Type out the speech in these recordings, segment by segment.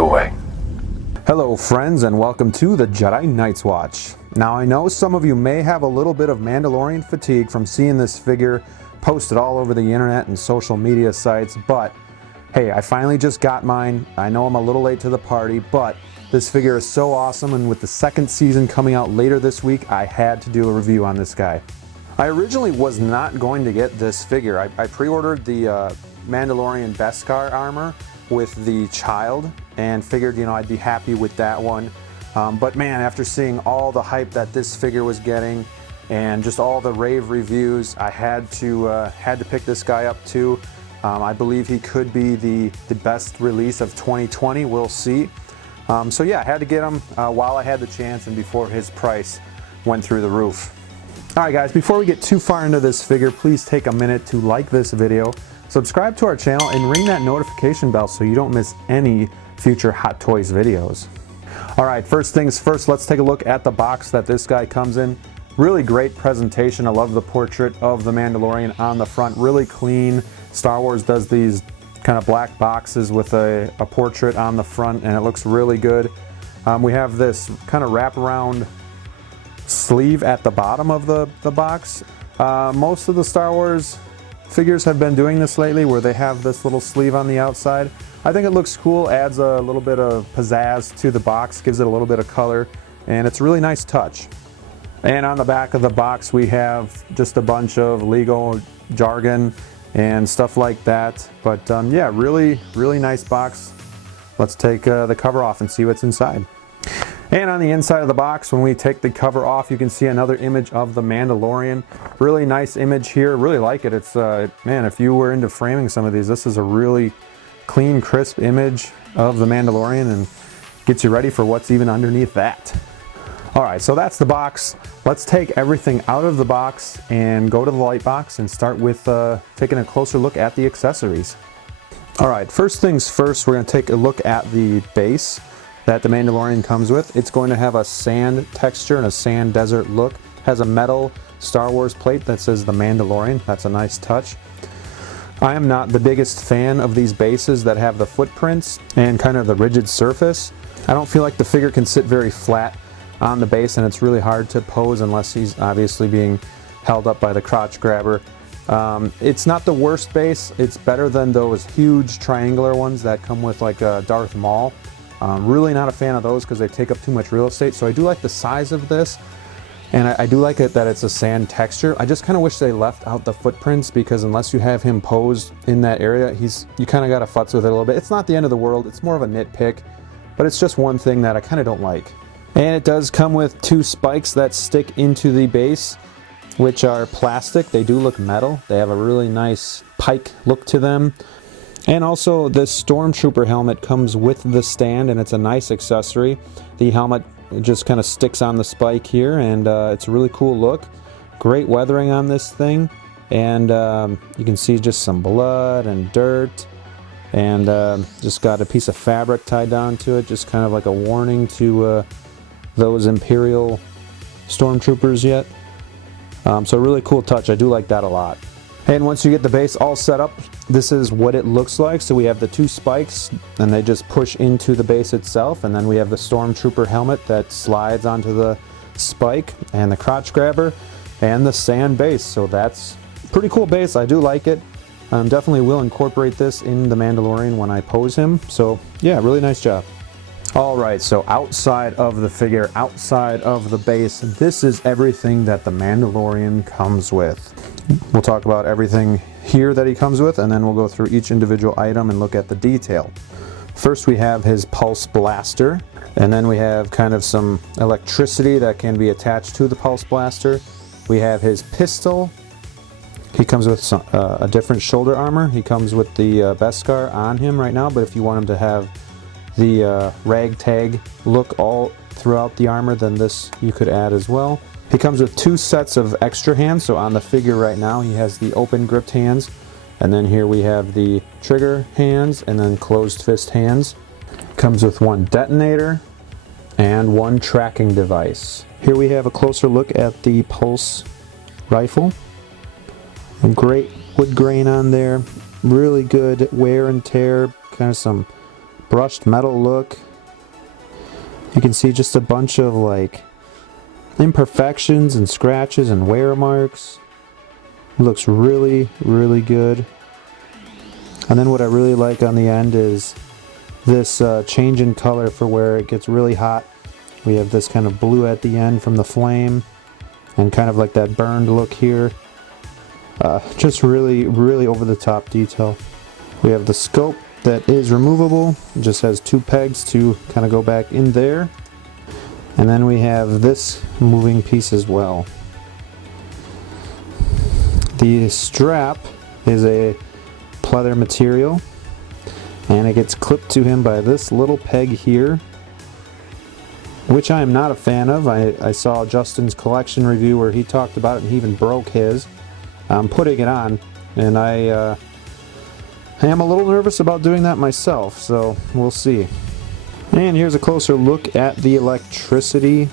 toy. Hello friends, and welcome to the Jedi Night's Watch. Now I know some of you may have a little bit of Mandalorian fatigue from seeing this figure posted all over the internet and social media sites, but hey, I finally just got mine. I know I'm a little late to the party, but this figure is so awesome, and with the second season coming out later this week, I had to do a review on this guy. I originally was not going to get this figure. I pre-ordered the Mandalorian Beskar armor with the child and figured, you know, I'd be happy with that one. But man, after seeing all the hype that this figure was getting and just all the rave reviews, I had to pick this guy up too. I believe he could be the best release of 2020. We'll see. So yeah, I had to get him while I had the chance and before his price went through the roof. Alright guys, before we get too far into this figure, please take a minute to like this video, subscribe to our channel, and ring that notification bell so you don't miss any future Hot Toys videos. Alright, first things first, let's take a look at the box that this guy comes in. Really great presentation. I love the portrait of the Mandalorian on the front. Really clean. Star Wars does these kind of black boxes with a portrait on the front, and it looks really good. We have this kind of wraparound sleeve at the bottom of the box. Most of the Star Wars figures have been doing this lately, where they have this little sleeve on the outside. I think it looks cool, adds a little bit of pizzazz to the box, gives it a little bit of color, and it's a really nice touch. And on the back of the box we have just a bunch of legal jargon and stuff like that. But yeah, really nice box. Let's take the cover off and see what's inside. And on the inside of the box, when we take the cover off, you can see another image of the Mandalorian. Really nice image here. Really like it. It's man, if you were into framing some of these, this is a really clean, crisp image of the Mandalorian and gets you ready for what's even underneath that. Alright, so that's the box. Let's take everything out of the box and go to the light box and start with taking a closer look at the accessories. Alright, first things first, we're going to take a look at the base that the Mandalorian comes with. It's going to have a sand texture and a sand desert look. Has a metal Star Wars plate that says the Mandalorian. That's a nice touch. I am not the biggest fan of these bases that have the footprints and kind of the rigid surface. I don't feel like the figure can sit very flat on the base, and it's really hard to pose unless he's obviously being held up by the crotch grabber. It's not the worst base. It's better than those huge triangular ones that come with like a Darth Maul. Really not a fan of those because they take up too much real estate. So I do like the size of this, and I do like it that it's a sand texture. I just kind of wish they left out the footprints, because unless you have him posed in that area, you kind of got to futz with it a little bit. It's not the end of the world. It's more of a nitpick, but it's just one thing that I kind of don't like. And it does come with two spikes that stick into the base, which are plastic. They do look metal. They have a really nice pike look to them. And also this Stormtrooper helmet comes with the stand, and it's a nice accessory. The helmet just kind of sticks on the spike here, and it's a really cool look. Great weathering on this thing, and you can see just some blood and dirt, and just got a piece of fabric tied down to it, just kind of like a warning to those Imperial Stormtroopers yet. So really cool touch. I do like that a lot. And once you get the base all set up, this is what it looks like. So we have the two spikes, and they just push into the base itself, and then we have the Stormtrooper helmet that slides onto the spike, and the crotch grabber, and the sand base. So that's a pretty cool base. I do like it. Definitely will incorporate this in the Mandalorian when I pose him. So yeah, really nice job. Alright, so outside of the figure, outside of the base, this is everything that the Mandalorian comes with. We'll talk about everything here that he comes with, and then we'll go through each individual item and look at the detail. First we have his pulse blaster, and then we have kind of some electricity that can be attached to the pulse blaster. We have his pistol. He comes with some, a different shoulder armor. He comes with the Beskar on him right now, but if you want him to have the ragtag look all throughout the armor, then this you could add as well. He comes with two sets of extra hands. So on the figure right now he has the open gripped hands, and then here we have the trigger hands and then closed fist hands. Comes with one detonator and one tracking device. Here we have a closer look at the pulse rifle. A great wood grain on there, really good wear and tear, kind of some brushed metal look. You can see just a bunch of like imperfections and scratches and wear marks. It looks really, really good. And then what I really like on the end is this change in color for where it gets really hot. We have this kind of blue at the end from the flame and kind of like that burned look here. Just really, really over the top detail. We have the scope that is removable. It just has 2 pegs to kind of go back in there. And then we have this moving piece as well. The strap is a pleather material, and it gets clipped to him by this little peg here, which I am not a fan of. I saw Justin's collection review where he talked about it and he even broke his. I'm putting it on, and I am a little nervous about doing that myself, so we'll see. And here's a closer look at the electricity.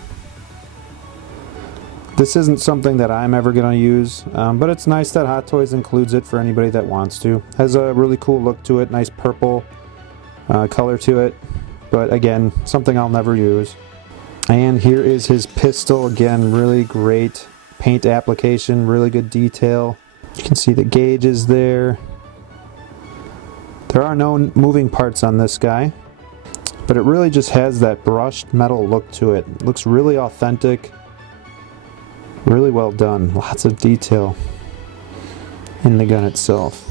This isn't something that I'm ever going to use, but it's nice that Hot Toys includes it for anybody that wants to. Has a really cool look to it, nice purple color to it, but again, something I'll never use. And here is his pistol. Again, really great paint application, really good detail. You can see the gauges there. There are no moving parts on this guy, but it really just has that brushed metal look to it. It looks really authentic, really well done. Lots of detail in the gun itself.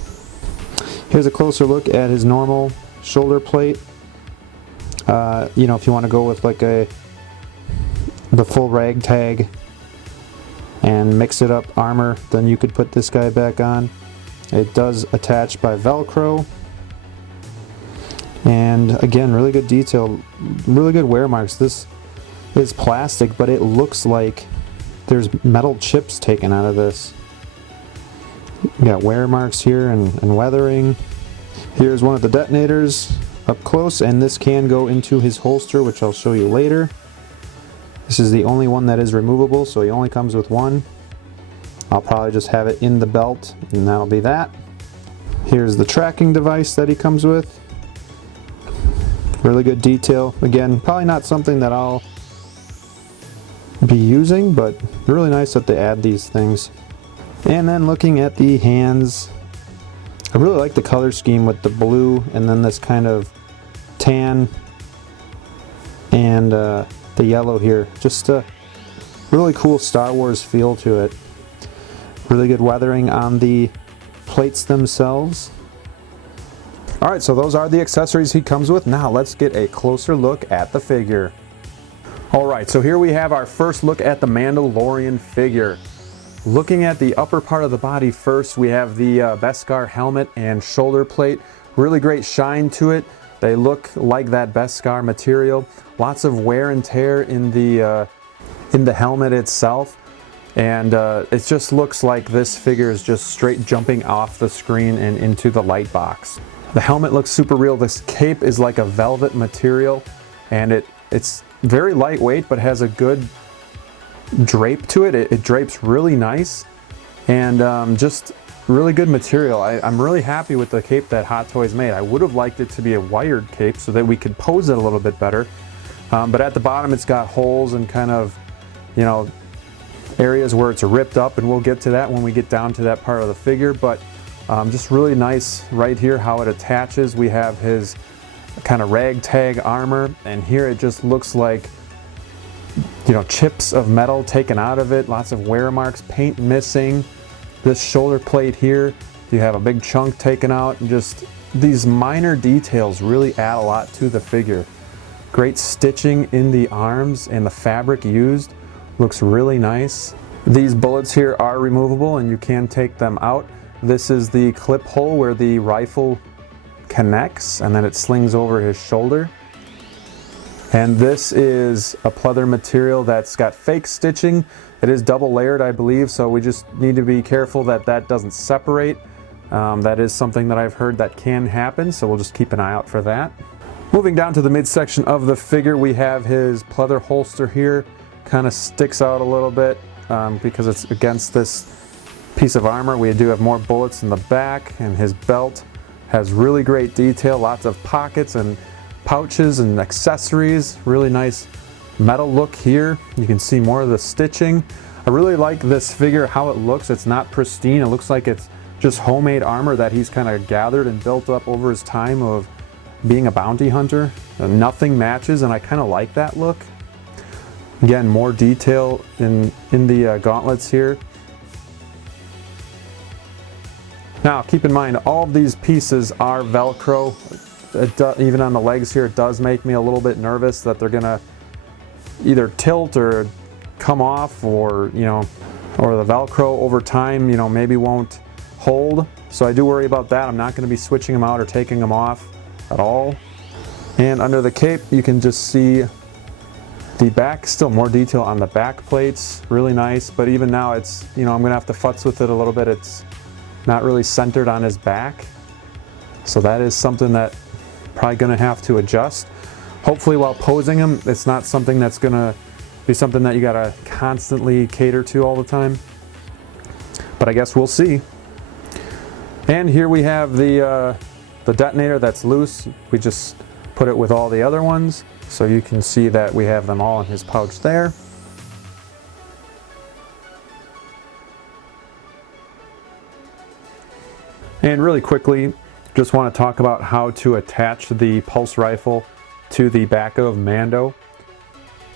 Here's a closer look at his normal shoulder plate. You know, if you want to go with like the full ragtag and mix it up armor, then you could put this guy back on. It does attach by Velcro. And again, really good detail, really good wear marks. This is plastic, but it looks like there's metal chips taken out of this. You got wear marks here and weathering. Here's one of the detonators up close, and this can go into his holster, which I'll show you later. This is the only one that is removable, so he only comes with one. I'll probably just have it in the belt, and that'll be that. Here's the tracking device that he comes with. Really good detail. Again, probably not something that I'll be using, but really nice that they add these things. And then looking at the hands, I really like the color scheme with the blue and then this kind of tan and the yellow here. Just a really cool Star Wars feel to it. Really good weathering on the plates themselves. Alright, so those are the accessories he comes with. Now let's get a closer look at the figure. Alright, so here we have our first look at the Mandalorian figure. Looking at the upper part of the body first, we have the Beskar helmet and shoulder plate. Really great shine to it. They look like that Beskar material. Lots of wear and tear in the helmet itself. And it just looks like this figure is just straight jumping off the screen and into the light box. The helmet looks super real. This cape is like a velvet material, and it's very lightweight but has a good drape to it. It drapes really nice, and just really good material. I'm really happy with the cape that Hot Toys made. I would have liked it to be a wired cape so that we could pose it a little bit better, but at the bottom it's got holes and kind of, you know, areas where it's ripped up, and we'll get to that when we get down to that part of the figure. But just really nice right here how it attaches. We have his kind of ragtag armor, and here it just looks like, you know, chips of metal taken out of it, lots of wear marks, paint missing. This shoulder plate here, you have a big chunk taken out, and just these minor details really add a lot to the figure. Great stitching in the arms, and the fabric used looks really nice. These bullets here are removable and you can take them out. This is the clip hole where the rifle connects, and then it slings over his shoulder. And this is a pleather material that's got fake stitching. It is double layered, I believe, so we just need to be careful that that doesn't separate. That is something that I've heard that can happen, so we'll just keep an eye out for that. Moving down to the midsection of the figure, we have his pleather holster here. Kind of sticks out a little bit because it's against this piece of armor. We do have more bullets in the back, and his belt has really great detail, lots of pockets, and pouches and accessories. Really nice metal look here. You can see more of the stitching. I really like this figure, how it looks. It's not pristine. It looks like it's just homemade armor that he's kind of gathered and built up over his time of being a bounty hunter. Nothing matches, and I kind of like that look. Again, more detail in the gauntlets here. Now, keep in mind, all of these pieces are Velcro. Even on the legs here, it does make me a little bit nervous that they're gonna either tilt or come off, or or the Velcro over time, maybe won't hold. So I do worry about that. I'm not going to be switching them out or taking them off at all. And under the cape, you can just see the back, still more detail on the back plates, really nice. But even now, it's, I'm going to have to futz with it a little bit. It's not really centered on his back. So that is something that I'm probably going to have to adjust. Hopefully while posing him, it's not something that's going to be something that you got to constantly cater to all the time. But I guess we'll see. And here we have the detonator that's loose. We just put it with all the other ones. So you can see that we have them all in his pouch there. And really quickly, just want to talk about how to attach the pulse rifle to the back of Mando.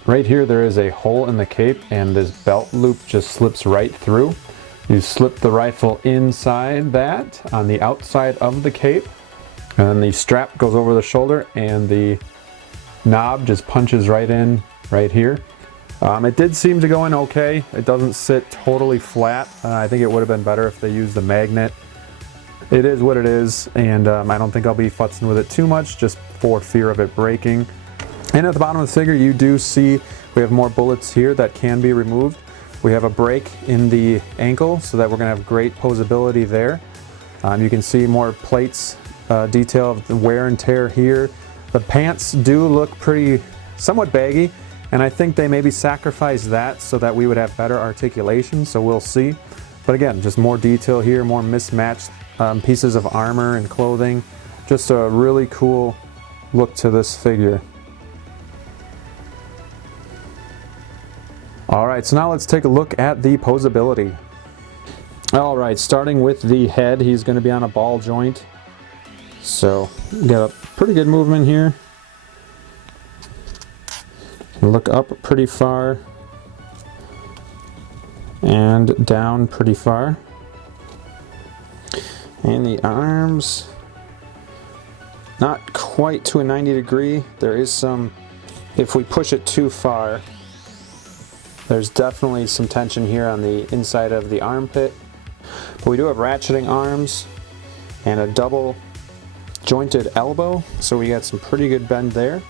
Right here there is a hole in the cape, and this belt loop just slips right through. You slip the rifle inside that on the outside of the cape, and then the strap goes over the shoulder, and the knob just punches right in right here. It did seem to go in okay. It doesn't sit totally flat. I think it would have been better if they used the magnet. It is what it is, and I don't think I'll be futzing with it too much, just for fear of it breaking. And at the bottom of the figure, you do see we have more bullets here that can be removed. We have a break in the ankle, so that we're going to have great posability there. You can see more plates, detail of the wear and tear here. The pants do look somewhat baggy, and I think they maybe sacrificed that so that we would have better articulation, so we'll see. But again, just more detail here, more mismatched pieces of armor and clothing. Just a really cool look to this figure. Alright, so now let's take a look at the posability. Alright, starting with the head, he's going to be on a ball joint. So, got a pretty good movement here. Look up pretty far. And down pretty far. And the arms, not quite to a 90 degree. There is some, if we push it too far, there's definitely some tension here on the inside of the armpit. But we do have ratcheting arms and a double jointed elbow, so we got some pretty good bend there.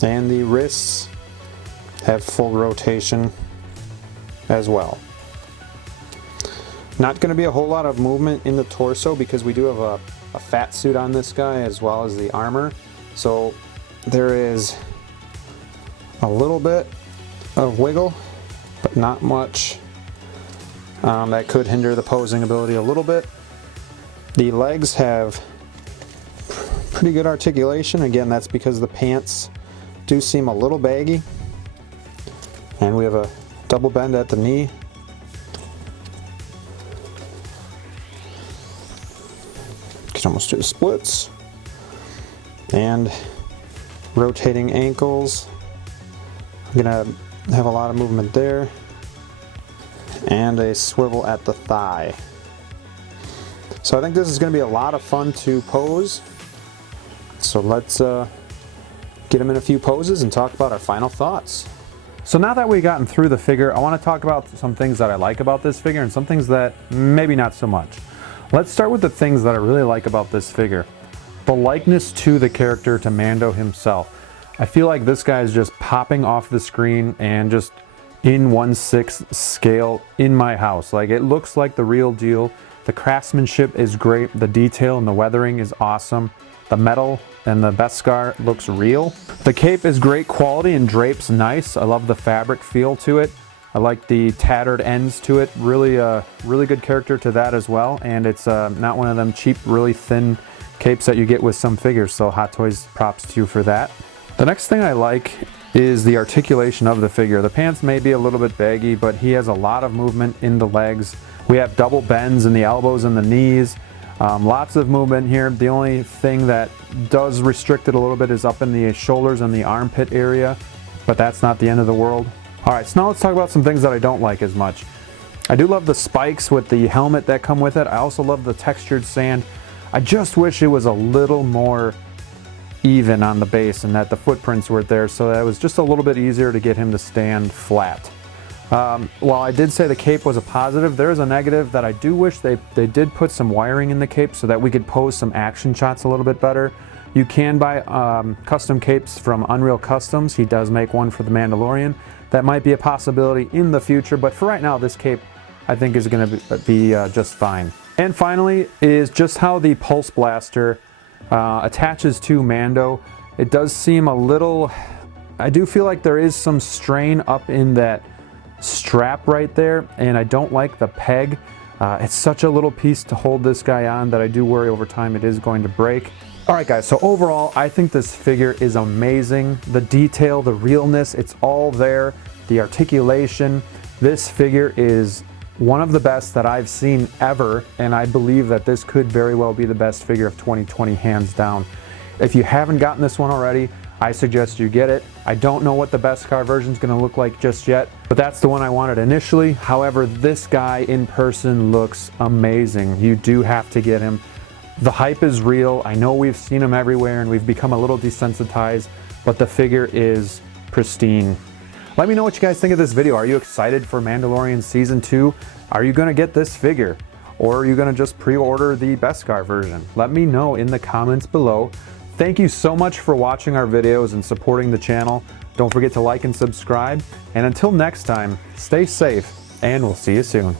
And the wrists have full rotation as well. Not going to be a whole lot of movement in the torso because we do have a fat suit on this guy as well as the armor. So there is a little bit of wiggle, but not much. That could hinder the posing ability a little bit. The legs have pretty good articulation. Again, that's because the pants do seem a little baggy. And we have a double bend at the knee. Can almost do the splits. And rotating ankles. I'm gonna have a lot of movement there. And a swivel at the thigh. So I think this is going to be a lot of fun to pose. So let's get him in a few poses and talk about our final thoughts. So now that we've gotten through the figure, I want to talk about some things that I like about this figure and some things that maybe not so much. Let's start with the things that I really like about this figure. The likeness to the character, to Mando himself. I feel like this guy is just popping off the screen and just in 1/6 scale in my house. Like, it looks like the real deal. The craftsmanship is great. The detail and the weathering is awesome. The metal and the Beskar looks real. The cape is great quality and drapes nice. I love the fabric feel to it. I like the tattered ends to it. Really good character to that as well. And it's not one of them cheap, really thin capes that you get with some figures, so Hot Toys props to you for that. The next thing I like is the articulation of the figure. The pants may be a little bit baggy, but he has a lot of movement in the legs. We have double bends in the elbows and the knees. Lots of movement here. The only thing that does restrict it a little bit is up in the shoulders and the armpit area, but that's not the end of the world. Alright, so now let's talk about some things that I don't like as much. I do love the spikes with the helmet that come with it. I also love the textured sand. I just wish it was a little more even on the base and that the footprints were there, so that it was just a little bit easier to get him to stand flat. While I did say the cape was a positive, there is a negative that I do wish they did put some wiring in the cape so that we could pose some action shots a little bit better. You can buy custom capes from Unreal Customs. He does make one for the Mandalorian. That might be a possibility in the future, but for right now, this cape I think is going to be just fine. And finally is just how the Pulse Blaster attaches to Mando. It does seem a little, I do feel like there is some strain up in that strap right there, and I don't like the peg. It's such a little piece to hold this guy on that I do worry over time it is going to break. Alright guys, so overall I think this figure is amazing. The detail, the realness, it's all there. The articulation. This figure is one of the best that I've seen ever, and I believe that this could very well be the best figure of 2020, hands down. If you haven't gotten this one already, I suggest you get it. I don't know what the Beskar version is going to look like just yet, but that's the one I wanted initially. However, this guy in person looks amazing. You do have to get him. The hype is real. I know we've seen him everywhere and we've become a little desensitized, but the figure is pristine. Let me know what you guys think of this video. Are you excited for Mandalorian Season 2? Are you going to get this figure? Or are you going to just pre-order the Beskar version? Let me know in the comments below. Thank you so much for watching our videos and supporting the channel. Don't forget to like and subscribe. And until next time, stay safe, and we'll see you soon.